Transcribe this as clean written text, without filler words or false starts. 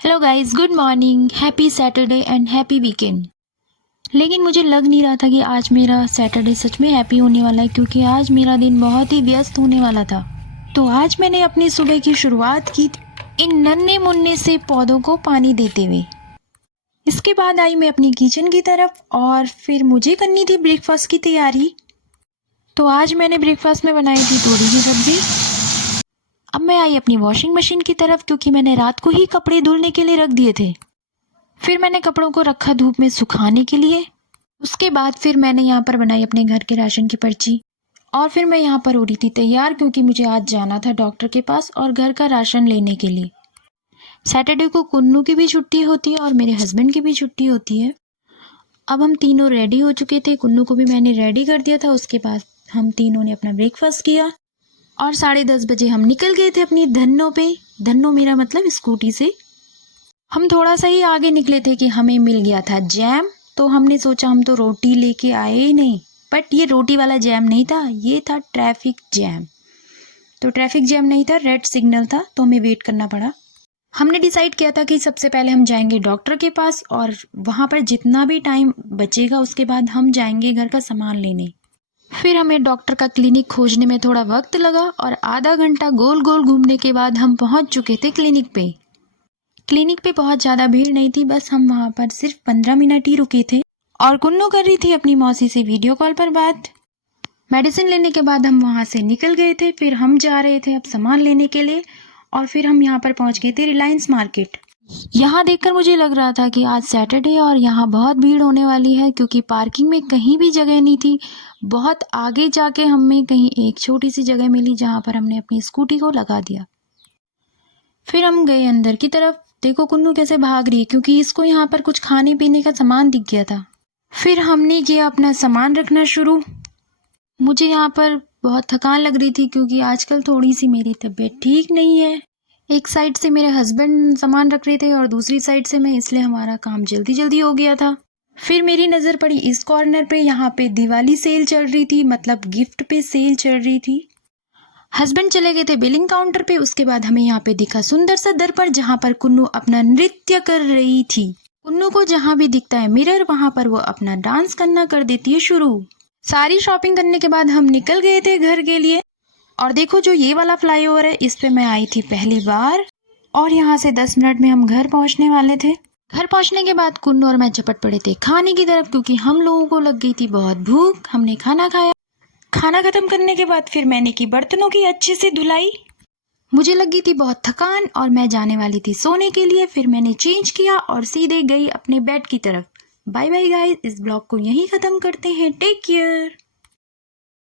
Hello guys, good morning, happy Saturday and happy weekend. लेकिन मुझे लग नहीं रहा था कि आज मेरा सैटरडे सच में हैप्पी होने वाला है, क्योंकि आज मेरा दिन बहुत ही व्यस्त होने वाला था। तो आज मैंने अपनी सुबह की शुरुआत की इन नन्हे मुन्ने से पौधों को पानी देते हुए। इसके बाद आई मैं अपनी किचन की तरफ और फिर मुझे करनी थी ब्रेकफास्ट की तैयारी। तो आज मैंने ब्रेकफास्ट में बनाई थी तोरी की सब्जी। अब मैं आई अपनी वॉशिंग मशीन की तरफ, क्योंकि मैंने रात को ही कपड़े धुलने के लिए रख दिए थे। फिर मैंने कपड़ों को रखा धूप में सुखाने के लिए। उसके बाद फिर मैंने यहाँ पर बनाई अपने घर के राशन की पर्ची और फिर मैं यहाँ पर हो रही थी तैयार, क्योंकि मुझे आज जाना था डॉक्टर के पास और घर का राशन लेने के लिए। सैटरडे को कुन्नू की भी छुट्टी होती है और मेरे हस्बैंड की भी छुट्टी होती है। अब हम तीनों रेडी हो चुके थे, कुन्नू को भी मैंने रेडी कर दिया था। उसके बाद हम तीनों ने अपना ब्रेकफास्ट किया और 10:30 बजे हम निकल गए थे अपनी धन्नो पे। धन्नो मेरा मतलब स्कूटी से। हम थोड़ा सा ही आगे निकले थे कि हमें मिल गया था जैम। तो हमने सोचा हम तो रोटी लेके आए ही नहीं, बट ये रोटी वाला जैम नहीं था, ये था ट्रैफिक जैम। तो ट्रैफिक जैम नहीं था, रेड सिग्नल था, तो हमें वेट करना पड़ा। हमने डिसाइड किया था कि सबसे पहले हम जाएंगे डॉक्टर के पास और वहाँ पर जितना भी टाइम बचेगा उसके बाद हम जाएंगे घर का सामान लेने। फिर हमें डॉक्टर का क्लिनिक खोजने में थोड़ा वक्त लगा और आधा घंटा गोल गोल घूमने के बाद हम पहुँच चुके थे क्लिनिक पे। क्लिनिक पे बहुत ज़्यादा भीड़ नहीं थी, बस हम वहाँ पर सिर्फ 15 मिनट ही रुके थे और कुन्नू कर रही थी अपनी मौसी से वीडियो कॉल पर बात। मेडिसिन लेने के बाद हम वहाँ से निकल गए थे। फिर हम जा रहे थे अब सामान लेने के लिए और फिर हम यहाँ पर पहुँच गए थे रिलायंस मार्केट। यहाँ देखकर मुझे लग रहा था कि आज सैटरडे और यहाँ बहुत भीड़ होने वाली है, क्योंकि पार्किंग में कहीं भी जगह नहीं थी। बहुत आगे जाके हमें कहीं एक छोटी सी जगह मिली जहाँ पर हमने अपनी स्कूटी को लगा दिया। फिर हम गए अंदर की तरफ। देखो कुन्नू कैसे भाग रही है, क्योंकि इसको यहाँ पर कुछ खाने पीने का सामान दिख गया था। फिर हमने किया अपना सामान रखना शुरू। मुझे यहाँ पर बहुत थकान लग रही थी, क्योंकि आजकल थोड़ी सी मेरी तबीयत ठीक नहीं है। एक साइड से मेरे हस्बैंड सामान रख रहे थे और दूसरी साइड से मैं, इसलिए हमारा काम जल्दी जल्दी हो गया था। फिर मेरी नज़र पड़ी इस कॉर्नर पे, यहाँ पे दिवाली सेल चल रही थी, मतलब गिफ्ट पे सेल चल रही थी। हस्बैंड चले गए थे बिलिंग काउंटर पे। उसके बाद हमें यहाँ पे दिखा सुंदर सा दर्पण, जहाँ पर कुन्नू अपना नृत्य कर रही थी। कुन्नू को जहाँ भी दिखता है मिरर, वहाँ पर वो अपना डांस करना कर देती है शुरू। सारी शॉपिंग करने के बाद हम निकल गए थे घर के लिए। और देखो जो ये वाला फ्लाईओवर है, इस पे मैं आई थी पहली बार और यहाँ से 10 मिनट में हम घर पहुँचने वाले थे। घर पहुँचने के बाद कुन्नू और मैं झपट पड़े थे खाने की तरफ, क्योंकि हम लोगों को लग गई थी बहुत भूख। हमने खाना खाया। खाना खत्म करने के बाद फिर मैंने की बर्तनों की अच्छे से धुलाई। मुझे लगी थी बहुत थकान और मैं जाने वाली थी सोने के लिए। फिर मैंने चेंज किया और सीधे गई अपने बेड की तरफ। बाय बाय गाइस, इस ब्लॉग को यहीं ख़त्म करते हैं। Take care.